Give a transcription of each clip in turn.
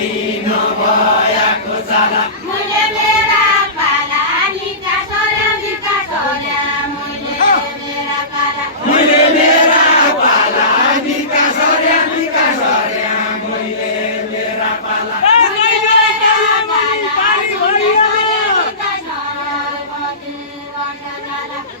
पनि नभएको जाला मैले मेरा पाला निका सोर्या निका सोर्या मैले मेरा पाला मैले मेरा पाला निका सर्या मैले मेरा पाला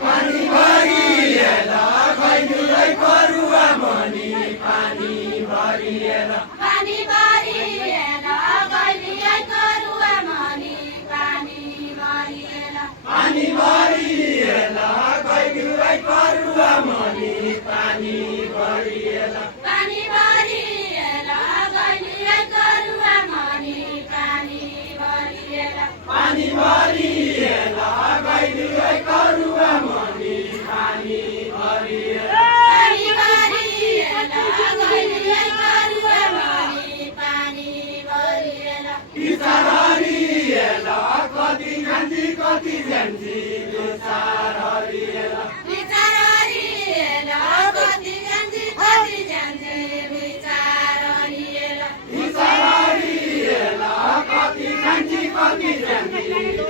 पानी भरिएला खैदुलै करुवा मनी पानी भरिएला पानी भरिएला गइलिए करुवा मनी पानी भरिएला पानी भरिएला खैदुलै करुवा मनी पानी भरिएला पानी भरिएला गइलिए करुवा मनी पानी भरिएला पानी भरिएला खैदुलै करुवा मनी पानी भरिएला पानी भरिएला गइलिए करुवा मनी पानी भरिएला विचार हरिएला कति खान्जी कति जान्जी विचार हरिएला विचार हरिएला कति जान्जी कति जान्जी विचार हरिएला विचार हरिएला कति खान्जी कति जान्जी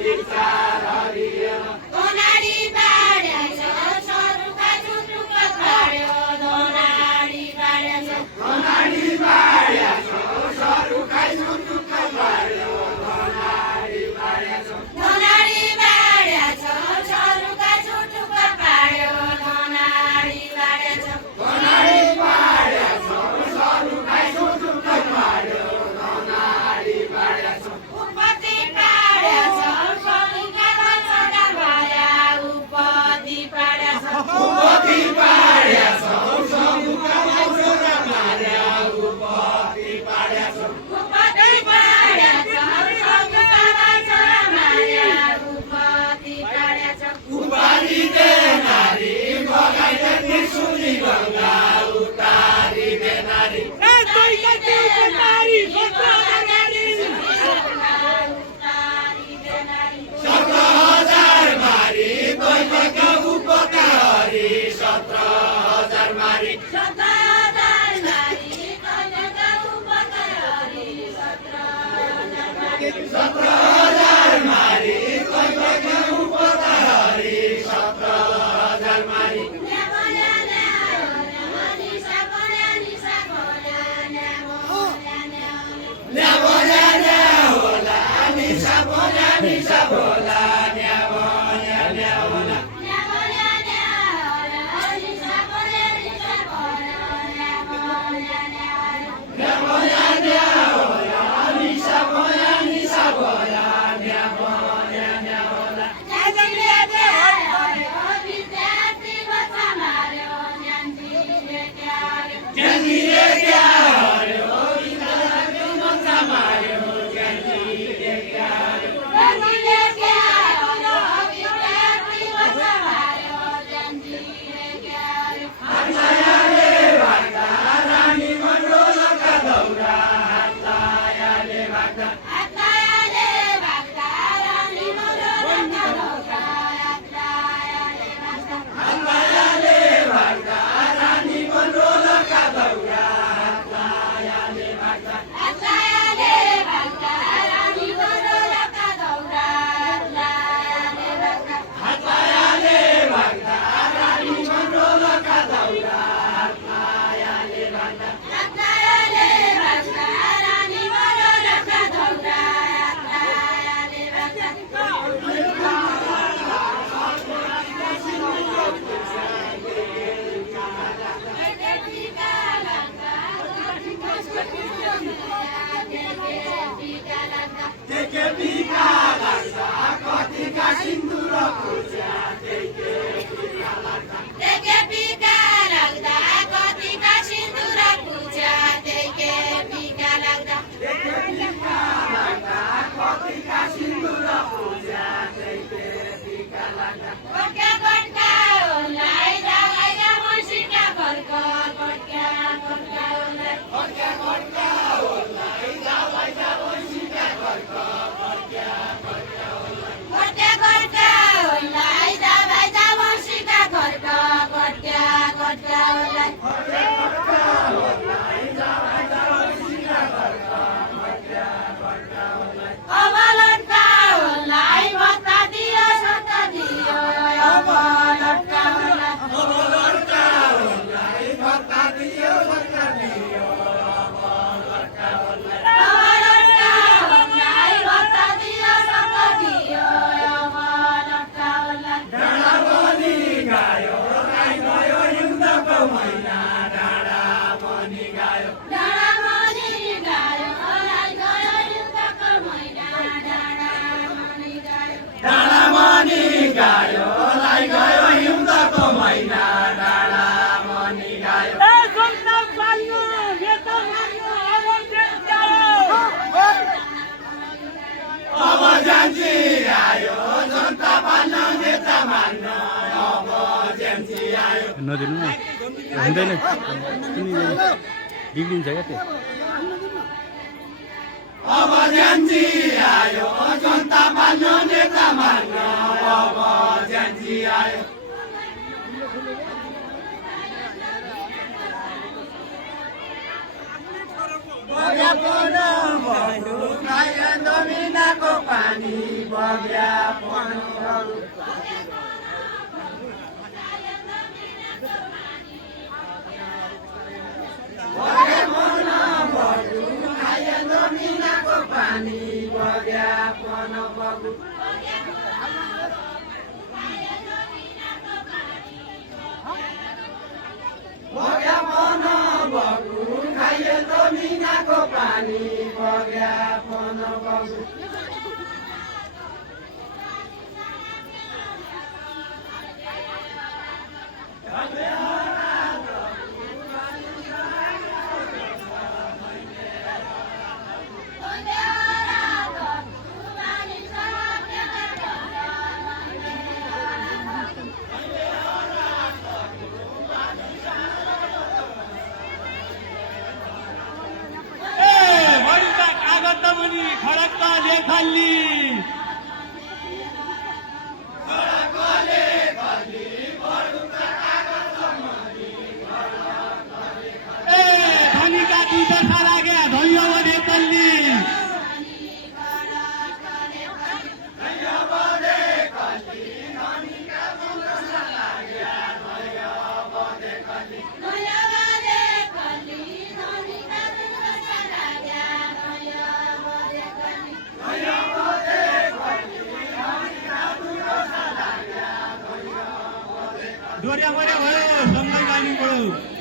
विचार हरिएला दोनाडी बाड्याछ सरुका चुटुक पाड्यो दोनाडी बाड्याछ धनाडी बाड्या छ सरू खाइ सुटुक्क पाड्यो धनाडी बाड्या छ दोनाडी बाड्याछ सरुका चुटुक पाड्यो दोनाडी बाड्याछ धनाडी बाड्या छ सरू खाइ सुटुक्क पाड्यो धनाडी बाड्या छ उपति पाड्याछ सरुका छोटा भया उपति पाड्याछ उपति पाड्या छ सरूका छोरा मार्या उपति पाड्या छ उपति पाड्याछ सरुका छोरा माया उपति पाड्याछ उपाधि दे नारी बगाइते त्रिशुली गङ्गा उतारी दे नारी सत्र हजार मारी दैवका उपकारी 17,000 मारी सत्र हजार मारी दैवका उपकारी 17,000 मारी न्यावल्या न्यावला निशा बोला न्यावल्या न्यावला न्यावल्या न्यावला निशा बोला न्यावल्या न्यावला ज्ञानीले क्या हर्यो विद्यार्थी मजा मार्यो ज्ञानीले क्या हर्यो हातलायाले भाग्दा रानी मनोरका दौरा हातलायाले भाग्दा हातलायाले भाग्दा रानी मनोरका दौरा हातलायाले भाग्दा हातलायाले भाग्दा रानी मनोरका दौरा हातलायाले भाग्दा देखे बिका लाग्दा कतिका सिन्दुर पूजा देखे बिका लाग्दा देखे बिका लाग्दा कतिका सिन्दुर पूजा देखे बिका लाग्दा गोटका गोटका ओलाई जागाइगा मसिका घरको गोटका गोटका ओलाई घटका घटका होला जावाइ जावै सिका घरका गायो लाई गयो हिउँदको महिना डाँडा मनी गायो अब जान्ची आयो जनता पाल्न नेता मान्न अब जान्ची आयो नदिनु न हुँदैन बिग्रिन्छ क्या त्यो अब जान्ची आयो जनता पाल्न नेता मान्न अब जान्ची आयो बग्या पन बग्यो खाया जमिनाको पानी बग्या पन जमिनाको पानी बग्या पन बग्यो बग्या पन बग्यो खाइए जमिनाको पानी बग्या पन बग्यो डोरिया भयो जङ्गल बानी पऱ्यो